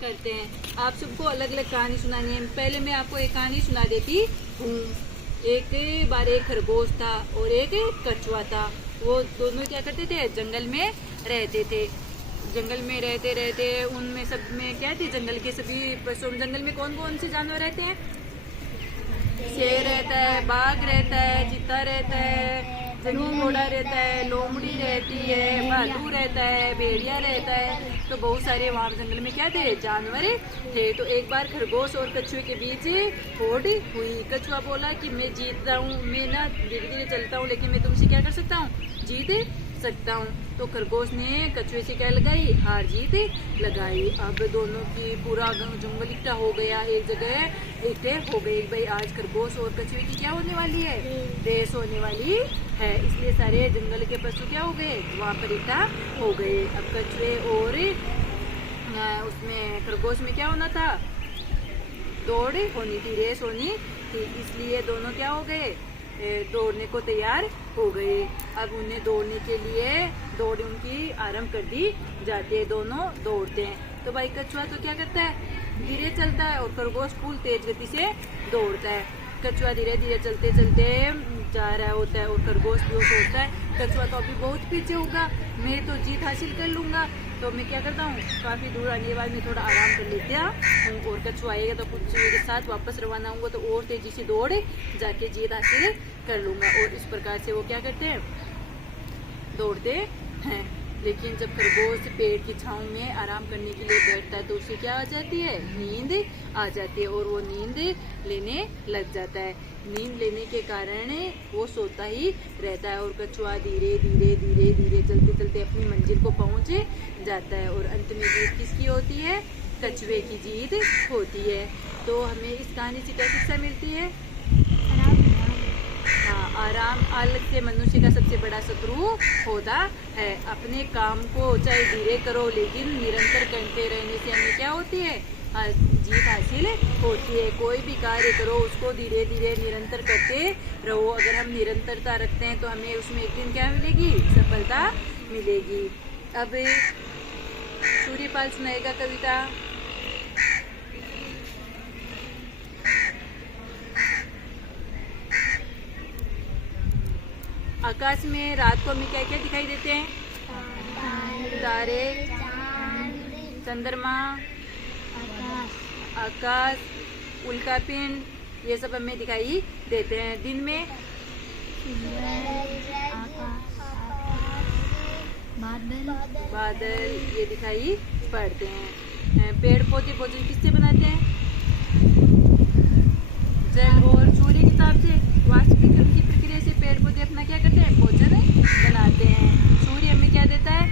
करते हैं। आप सबको अलग अलग कहानी सुनानी है। पहले मैं आपको एक कहानी सुना देती हूँ। एक बार एक खरगोश था और एक कछुआ था। वो दोनों क्या करते थे, जंगल में रहते थे। जंगल में रहते रहते उनमें सब में क्या थे, जंगल के सभी पशु। जंगल में कौन कौन से जानवर रहते हैं? शेर रहता है, बाघ रहता है, चीता रहता है, जंगली घोड़ा रहता है, लोमड़ी रहती है, भालू रहता है, भेड़िया रहता है। तो बहुत सारे वहाँ जंगल में क्या थे, जानवर थे। तो एक बार खरगोश और कछुए के बीच होड़ हुई। कछुआ बोला कि मैं जीत रहा हूँ, मैं ना धीरे धीरे चलता हूँ, लेकिन मैं तुमसे क्या कर सकता हूँ, जीत सकता हूँ। तो खरगोश ने कछुए से क्या लगाई, हार जीत लगाई। अब दोनों की पूरा जंगल इकट्ठा हो गया, एक जगह इकट्ठे हो गए। भाई आज खरगोश और कछुए की क्या होने वाली है, रेस होने वाली है। इसलिए सारे जंगल के पशु क्या हो गए, वहाँ पर इकट्ठा हो गए। अब कछुए और उसमें खरगोश में क्या होना था, दौड़ होनी थी, रेस होनी थी। इसलिए दोनों क्या हो गए, दौड़ने को तैयार हो गए। अब उन्हें दौड़ने के लिए दौड़ उनकी आरंभ कर दी जाती है। दोनों दौड़ते हैं। तो भाई कछुआ तो क्या करता है, धीरे चलता है और खरगोश फुल तेज गति से दौड़ता है। कछुआ धीरे धीरे चलते चलते जा रहा होता है और खरगोश भी सोचता है कछुआ तो अभी बहुत पीछे होगा, मैं तो जीत हासिल कर लूंगा। तो मैं क्या करता हूँ, काफी दूर आने के बाद मैं थोड़ा आराम कर लेता हूँ और कछुआ आएगा तो कुछ के साथ वापस रवाना होऊंगा तो और तेजी से दौड़ जाके जीत हासिल कर लूंगा। और इस प्रकार से वो क्या करते हैं, दौड़ते हैं। लेकिन जब खरगोश पेड़ की छांव में आराम करने के लिए बैठता है तो उसे क्या आ जाती है, नींद आ जाती है और वो नींद लेने लग जाता है। नींद लेने के कारण वो सोता ही रहता है और कछुआ धीरे धीरे धीरे धीरे चलते चलते अपनी मंजिल को पहुंच जाता है। और अंत में जीत किसकी होती है, कछुए की जीत होती है। तो हमें इस कहानी से क्या शिक्षा मिलती है, आराम आलस से मनुष्य का सबसे बड़ा शत्रु होता है। अपने काम को चाहे धीरे करो लेकिन निरंतर करते रहने से हमें क्या होती है, जीत हासिल होती है। कोई भी कार्य करो उसको धीरे धीरे निरंतर करते रहो। अगर हम निरंतरता रखते हैं तो हमें उसमें एक दिन क्या मिलेगी, सफलता मिलेगी। अब सूर्यपाल सुनाएगा कविता। आकाश में रात को हमें क्या क्या दिखाई देते हैं, तारे, चंद्रमा, आकाश, उल्कापिंड, ये सब हमें दिखाई देते हैं। दिन में बादल ये दिखाई पड़ते हैं। पेड़ पौधे भोजन किससे बनाते हैं, जल और सूर्य के हिसाब से वाष्पीकरण की प्रक्रिया से पेड़ पौधे अपना क्या करते हैं, भोजन बनाते हैं। सूर्य हमें क्या देता है,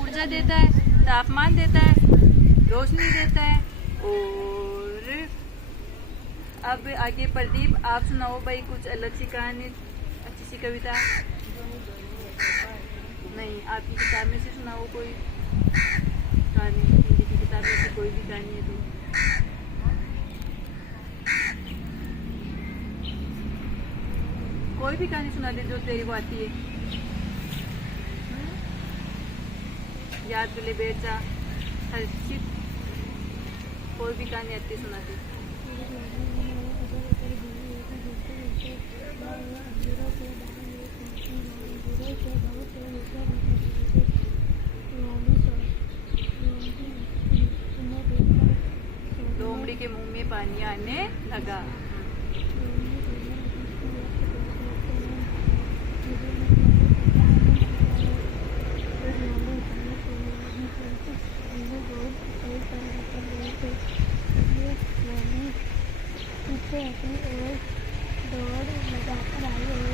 ऊर्जा देता है, तापमान देता है, रोशनी देता है। और अब आगे प्रदीप आप सुनाओ भाई कुछ अलग सी कहानी, अच्छी सी कविता। नहीं, आपकी किताब में से सुनाओ कोई कहानी, हिंदी की किताब में से कोई भी कहानी है तो। कोई भी कहानी सुना दे जो तेरे को आती है, याद के लिए बैठ जा, हर्षित कोई भी कहानी आती है सुना दे। लोमड़ी के मुंह में पानी आने लगा। अपनी ओर दौड़ लगाकर आई और